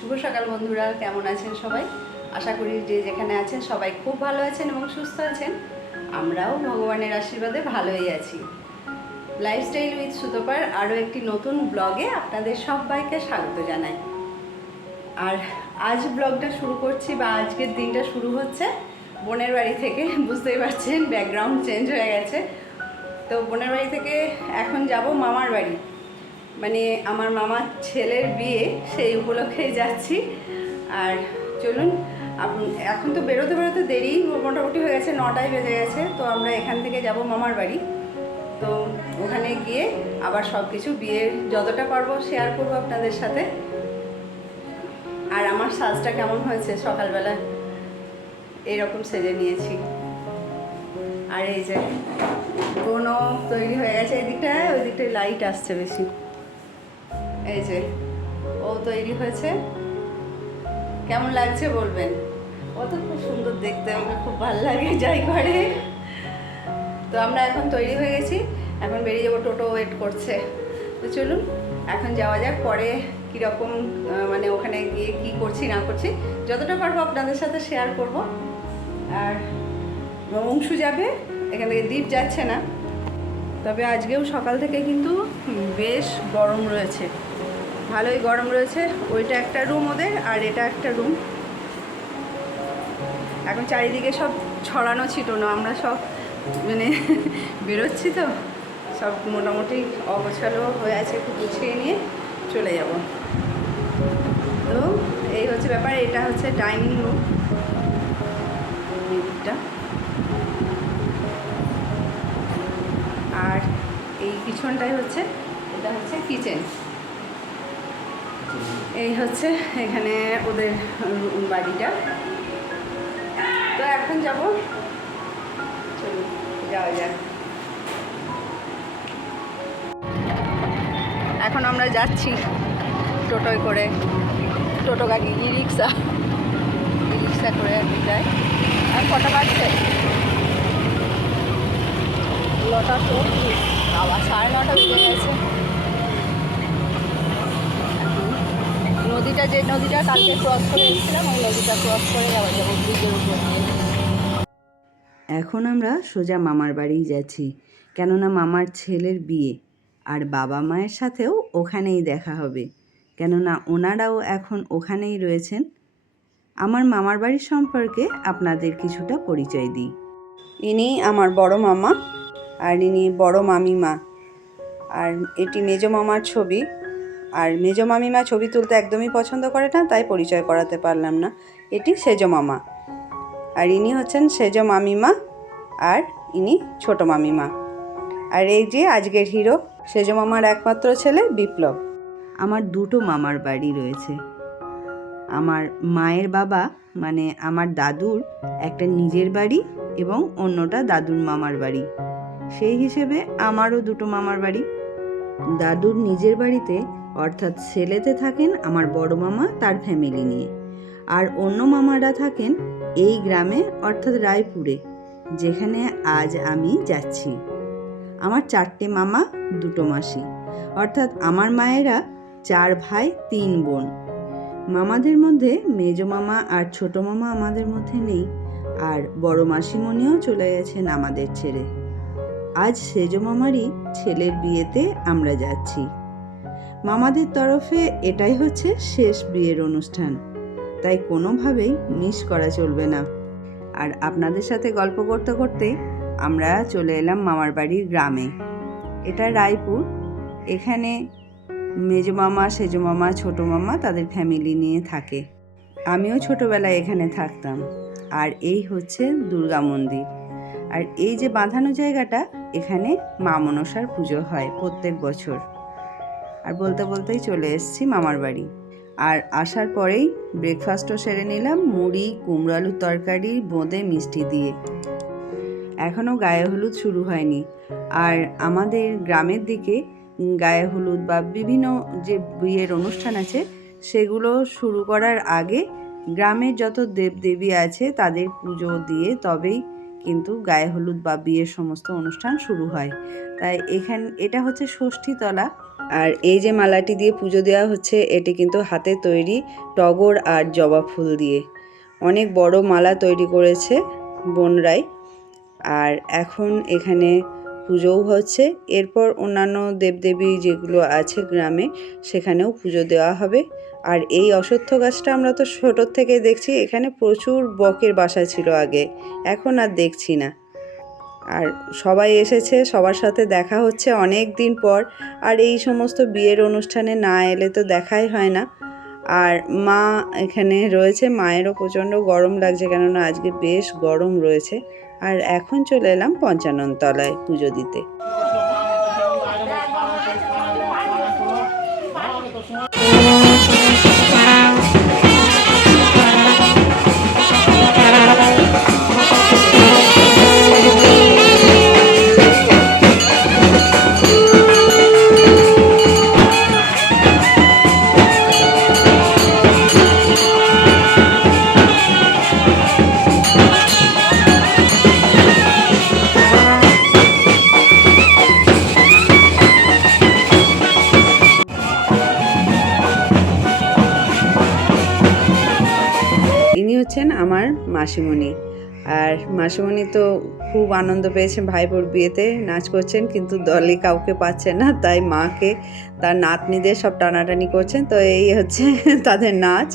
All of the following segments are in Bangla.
শুভ সকাল বন্ধুরা, কেমন আছেন সবাই? আশা করি যে যেখানে আছেন সবাই খুব ভালো আছেন এবং সুস্থ আছেন। আমরাও ভগবানের আশীর্বাদে ভালোই আছি। লাইফস্টাইল উইথ সুতপার আরও একটি নতুন ব্লগে আপনাদের সবাইকে স্বাগত জানাই। আর আজ ব্লগটা শুরু করছি বা আজকের দিনটা শুরু হচ্ছে বোনের বাড়ি থেকে। বুঝতেই পারছেন ব্যাকগ্রাউন্ড চেঞ্জ হয়ে গেছে। তো বোনের বাড়ি থেকে এখন যাব মামার বাড়ি, মানে আমার মামার ছেলের বিয়ে, সেই উপলক্ষেই যাচ্ছি। আর চলুন, এখন তো বেরোতে বেরোতে দেরি মোটামুটি হয়ে গেছে, 9টায় বেজে গেছে। তো আমরা এখান থেকে যাব মামার বাড়ি। তো ওখানে গিয়ে আবার সব কিছু বিয়ের যতটা পারবো শেয়ার করবো আপনাদের সাথে। আর আমার সাজটা কেমন হয়েছে, সকালবেলা এইরকম সেজে নিয়েছি। আর এই যে কোনো তৈরি হয়ে গেছে এদিকটায়, ওই দিকটায় লাইট আসছে বেশি। এই যে ও তৈরি হয়েছে, কেমন লাগছে বলবেন। ও তো খুব সুন্দর দেখতে, আমাকে খুব ভালো লাগে যাই করে। তো আমরা এখন তৈরি হয়ে গেছি, এখন বেরিয়ে যাবো, টোটো ওয়েট করছে। তো চলুন এখন যাওয়া যাক। পরে কীরকম মানে ওখানে গিয়ে কী করছি না করছি যতটা পারবো আপনাদের সাথে শেয়ার করব। আর অংশু যাবে, এখান থেকে দীপ যাচ্ছে না। তবে আজকেও সকাল থেকে কিন্তু বেশ গরম রয়েছে, ভালোই গরম রয়েছে। ওইটা একটা রুম ওদের, আর এটা একটা রুম। এখন চারিদিকে সব ছড়ানো ছিটানো, আমরা সব মানে বেরোচ্ছি তো, সব মোটামুটি অগোছালো হয়ে আছে, একটু গুছিয়ে নিয়ে চলে যাব। তো এই হচ্ছে ব্যাপার। এটা হচ্ছে ডাইনিং রুম, এদিকটা। আর এই পিছনটাই হচ্ছে, এটা হচ্ছে কিচেন। এই হচ্ছে এখানে ওদের বাড়িটা। তো এখন যাব, চলুন যাওয়া যাক। এখন আমরা যাচ্ছি টোটোয় করে, টোটো গাড়ি, ই রিক্সা করে আর কি যাই। আর কটা বাজছে? 9টা 24, আবার 9:30 বেজে গেছে। নদীটা, যে নদীটা কালকে ক্রস করে এসেছিলাম, ওই নদীটা ক্রস করে যাওয়া যাবো ব্রিজের উপর দিয়ে। এখন আমরা সোজা মামার বাড়িই যাচ্ছি, কেননা মামার ছেলের বিয়ে, আর বাবা মায়ের সাথেও ওখানেই দেখা হবে, কেননা ওনারাও এখন ওখানেই রয়েছেন। আমার মামার বাড়ির সম্পর্কে আপনাদের কিছুটা পরিচয় দিই। ইনি আমার বড় মামা, আর ইনি বড় মামিমা। আর এটি মেজো মামার ছবি। আর মেজো মামিমা ছবি তুলতে একদমই পছন্দ করে না, তাই পরিচয় করাতে পারলাম না। এটি সেজো মামা, আর ইনি হচ্ছেন সেজো মামিমা, আর ইনি ছোট মামিমা। আর এই যে আজকের হিরো, সেজো মামার একমাত্র ছেলে বিপ্লব। আমার দুটো মামার বাড়ি রয়েছে। আমার মায়ের বাবা মানে আমার দাদুর একটা নিজের বাড়ি এবং অন্যটা দাদুর মামার বাড়ি। সেই হিসেবে আমারও দুটো মামার বাড়ি। দাদুর নিজের বাড়িতে অর্থাৎ ছেলেতে থাকেন আমার বড় মামা তার ফ্যামিলি নিয়ে, আর অন্য মামারা থাকেন এই গ্রামে অর্থাৎ রায়পুরে, যেখানে আজ আমি যাচ্ছি। আমার 4টে মামা, 2 মাসি, অর্থাৎ আমার মায়েরা 4 ভাই 3 বোন। মামাদের মধ্যে মেজো মামা আর ছোট মামা আমাদের মধ্যে নেই, আর বড় মাসিমণিও চলে গেছেন আমাদের ছেড়ে। আজ সেজো মামারই ছেলের বিয়েতে আমরা যাচ্ছি। মামাদের তরফে এটাই হচ্ছে শেষ বিয়ের অনুষ্ঠান, তাই কোনোভাবেই মিস করা চলবে না। আর আপনাদের সাথে গল্প করতে করতে আমরা চলে এলাম মামার বাড়ির গ্রামে। এটা রায়পুর। এখানে মেজো মামা, সেজো মামা, ছোট মামা তাদের ফ্যামিলি নিয়ে থাকে। আমিও ছোটবেলায় এখানে থাকতাম। আর এই হচ্ছে দুর্গা মন্দির। আর এই যে বাঁধানো জায়গাটা, এখানে মা মনসার পুজো হয় প্রত্যেক বছর। আর বলতে বলতেই চলে এসেছি মামার বাড়ি। আর আসার পরেই ব্রেকফাস্টও সেরে নিলাম, মুড়ি, কুমড়ো আলুর তরকারি, বোঁদে, মিষ্টি দিয়ে। এখনও গায়ে হলুদ শুরু হয়নি। আর আমাদের গ্রামের দিকে গায়ে হলুদ বা বিভিন্ন যে বিয়ের অনুষ্ঠান আছে, সেগুলো শুরু করার আগে গ্রামের যত দেবদেবী আছে তাদের পুজো দিয়ে তবেই কিন্তু গায়ে হলুদ বা বিয়ের সমস্ত অনুষ্ঠান শুরু হয়। তাই এটা হচ্ছে ষষ্ঠীতলা, আর এই যে মালাটি দিয়ে পুজো দেওয়া হচ্ছে এটি কিন্তু হাতে তৈরি টগর আর জবা ফুল দিয়ে অনেক বড় মালা তৈরি করেছে বোনরাই। আর এখন এখানে পুজোও হচ্ছে, এরপর অন্যান্য দেবদেবী যেগুলো আছে গ্রামে সেখানেও পুজো দেওয়া হবে। আর এই অশ্বত্থ গাছটা আমরা তো ছোটোর থেকে দেখছি, এখানে প্রচুর বকের বাসা ছিল আগে, এখন আর দেখছি না। আর সবাই এসেছে, সবার সাথে দেখা হচ্ছে অনেক দিন পর। আর এই সমস্ত বিয়ের অনুষ্ঠানে না এলে তো দেখাই হয় না। আর মা এখানে রয়েছে, মায়েরও প্রচণ্ড গরম লাগছে, কেননা আজকে বেশ গরম রয়েছে। আর এখন চলে এলাম পঞ্চানন তলায় পুজো দিতে। ইনি হচ্ছেন আমার মাসিমণি। আর মাসিমণি তো খুব আনন্দ পেয়েছেন, ভাইপোর বিয়েতে নাচ করছেন, কিন্তু দলে কাউকে পাচ্ছেন না, তাই মাকে তার নাতনিদের সব টানাটানি করছেন। তো এই হচ্ছে তাদের নাচ।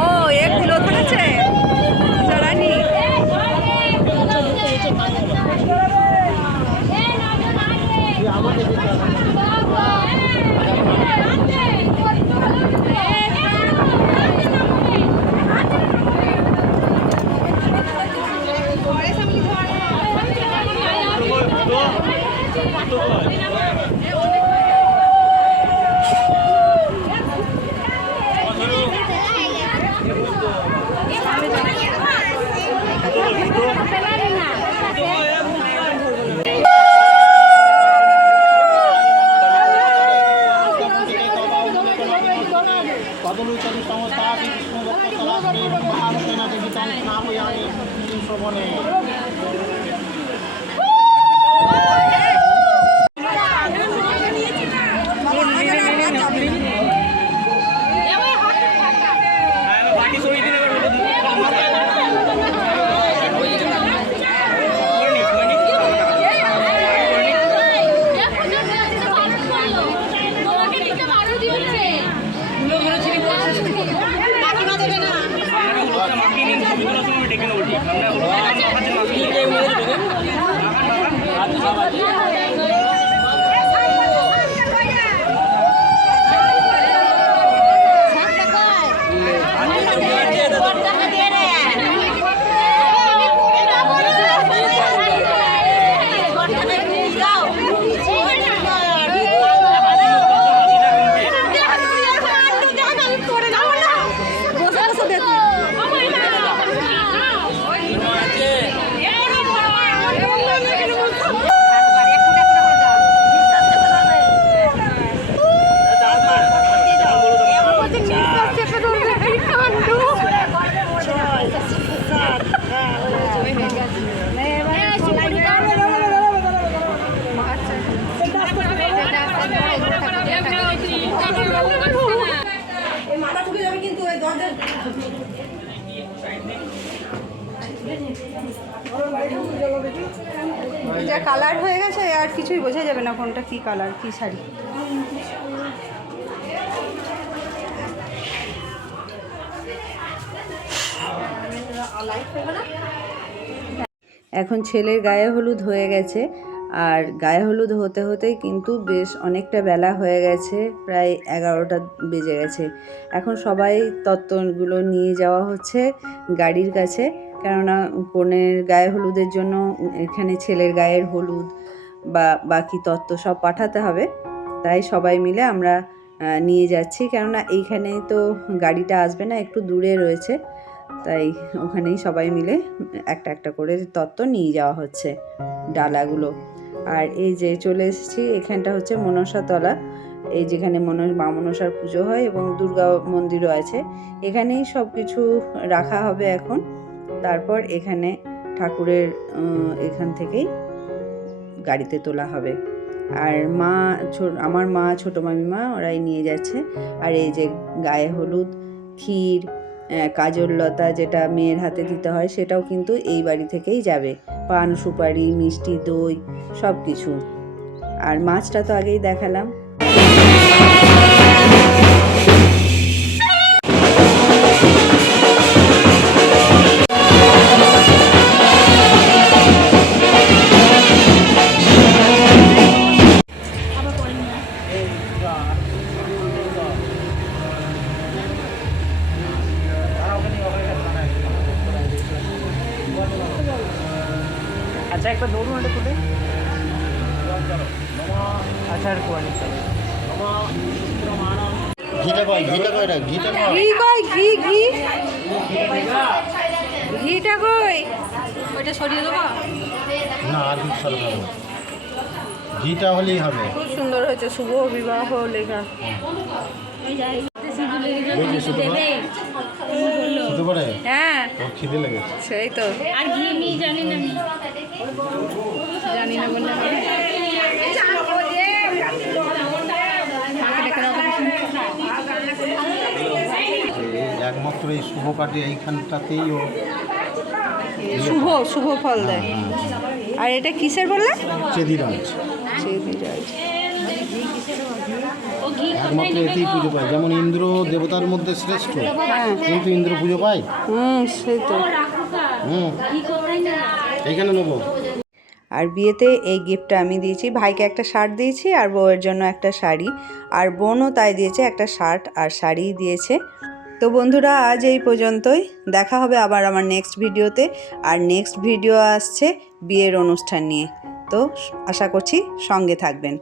ও এগুলো থাকছে জড়ানি। ডেকে নেবো ঠিক আমরা যা কালার হয়ে গেছে আর কিছুই বোঝা যাবে না কোনটা কি কালার কি শাড়ি। এখন ছেলের গায়ে হলুদ হয়ে গেছে, আর গায়ে হলুদ হতে হতেই কিন্তু বেশ অনেকটা বেলা হয়ে গেছে, প্রায় 11টা বেজে গেছে। এখন সবাই তত্ত্বগুলো নিয়ে যাওয়া হচ্ছে গাড়ির কাছে, কেননা কনের গায়ে হলুদের জন্য এখানে ছেলের গায়ের হলুদ বা বাকি তত্ত্ব সব পাঠাতে হবে। তাই সবাই মিলে আমরা নিয়ে যাচ্ছি, কেননা এইখানে তো গাড়িটা আসবে না, একটু দূরে রয়েছে, তাই ওখানেই সবাই মিলে একটা একটা করে তত্ত্ব নিয়ে যাওয়া হচ্ছে ডালাগুলো। আর এই যে চলে এসেছি, এখানটা হচ্ছে মনসাতলা, এই যেখানে মা মনসার পুজো হয় এবং দুর্গা মন্দিরও আছে। এখানেই সব কিছু রাখা হবে এখন। তারপর এখানে ঠাকুরের এখান থেকেই গাড়িতে তোলা হবে। আর আমার মা ছোটো মামিমা ওরাই নিয়ে যাচ্ছে। আর এই যে গায়ে হলুদ, ক্ষীর, কাজল লতা যেটা মেয়ের হাতে দিতে হয় সেটাও কিন্তু এই বাড়ি থেকেই যাবে, পান সুপারি মিষ্টি দই সব কিছু। আর মাছটা তো আগেই দেখালাম। আচ্ছা একটা ধরুন এটা তুলে আচ্ছা আর কোয়ালি ঘিটা কই না ঘিটা কই ঘি কই ঘিটা কই ওইটা সরিয়ে দেবো না আর কিছু সরকার ঘিটা হলেই হবে। খুব সুন্দর হয়েছে, শুভ বিবাহ লেখা। শুধু করে হ্যাঁ ওর খিদে লেগেছে সেই তো। আর ঘি নিয়ে জানি না বললে একমাত্র এই শুভ কাটে এইখানটাতেই ও শুভ ফল দেয়। আর এটা কিসের বললে? চেদিরাজ চেদিরাজ। ও ঘি একমাত্র এতেই পুজো পায়, যেমন ইন্দ্র দেবতার মধ্যে শ্রেষ্ঠ, হ্যাঁ কিন্তু ইন্দ্র পুজো পায়। সেই তো। ঘি কোথায় না এইখানে নেবো। আর বিয়েতে এই গিফটটা আমি দিয়েছি, ভাইকে একটা শার্ট দিয়েছি আর বউয়ের জন্য একটা শাড়ি, আর বোনও তাই দিয়েছে, একটা শার্ট আর শাড়ি দিয়েছে। তো বন্ধুরা আজ এই পর্যন্তই, দেখা হবে আবার আমার নেক্সট ভিডিওতে। আর নেক্সট ভিডিও আসছে বিয়ের অনুষ্ঠান নিয়ে, তো আশা করছি সঙ্গে থাকবেন।